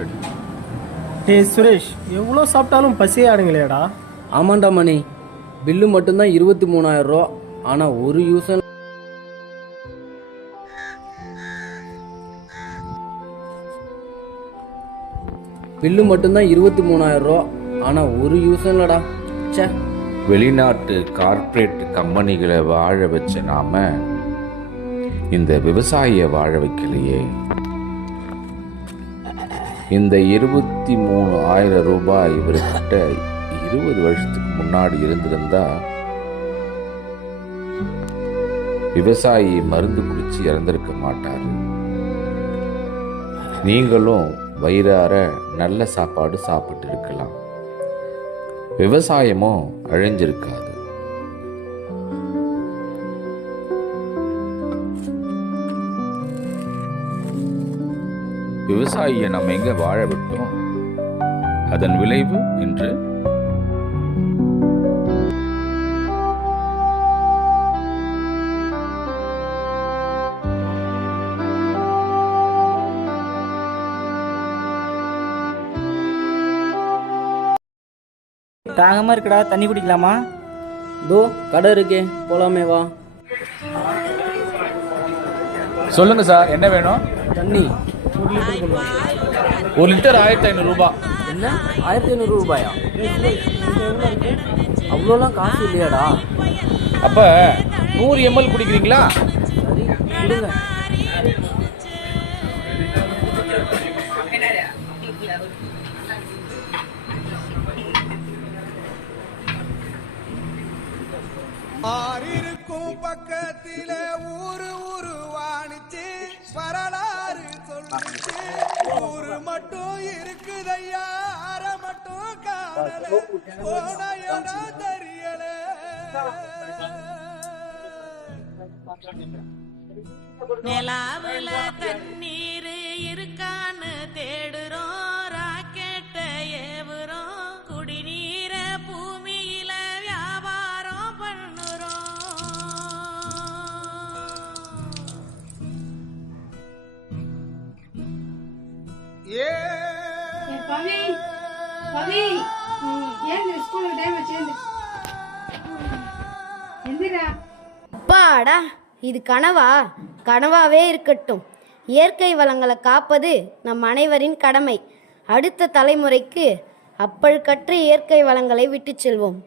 100. டேய் சுரேஷ், எவ்வளோ சாப்பிட்டாலும் பசியே அடங்கலையாடா. ஆமாண்டா மணி, பில்லு மட்டும்தான் 23,000 ரூபா. ஆனால் ஒரு யூஸ் பில்லு மட்டும்தான் 23,000 ரூபா. ஆனால் ஒரு யூஸ் இல்லைடா. சே, வெளிநாட்டு கார்ப்பரேட் கம்பெனிகளை வாழ வச்ச நாம இந்த விவசாயியை வாழ வைக்கலையே. இந்த 23,000 ரூபாய் இவர்கிட்ட 20 வருஷத்துக்கு முன்னாடி இருந்திருந்தா விவசாயி மருந்து குடிச்சு இறந்திருக்க மாட்டாரு. நீங்களும் வயிறார நல்ல சாப்பாடு சாப்பிட்டு இருக்கலாம். விவசாயமும் அழிஞ்சிருக்காது. விவசாயியை நம்ம எங்க வாழ விட்டோம்? அதன் விளைவு இன்று தாகமாக இருக்குடா, தண்ணி குடிக்கலாமா? தோ கடை இருக்கே, போலாமே வா. சொல்லுங்க சார், என்ன வேணும்? தண்ணி 1 லிட்டர் 1500 ரூபாய். என்ன 1500 ரூபாயா? அவ்வளோலாம் காசு இல்லையாடா? அப்ப 100 ml குடிக்கிறீங்களா? சரி கொடுங்க. ஆறிருக்கும் பக்கத்தில உருவானிச்சு வரலாறு சொல்லிச்சு. ஊரு மட்டும் இருக்குதையா, அற மட்டும் காணல, போன இடம் தெரியல. நிலாவுல தண்ணீர் இருக்கான்னு தேடுறோம், ராக்கெட்ட ஏவுறோம், குடிநீர பூமியில வியாபாரம் பண்ணுறோம். அப்பாடா, இது கனவா? கனவாவே இருக்கட்டும். இயற்கை வளங்களை காப்பது நம் அனைவரின் கடமை. அடுத்த தலைமுறைக்கு அப்பழுக்கற்ற இயற்கை வளங்களை விட்டு செல்வோம்.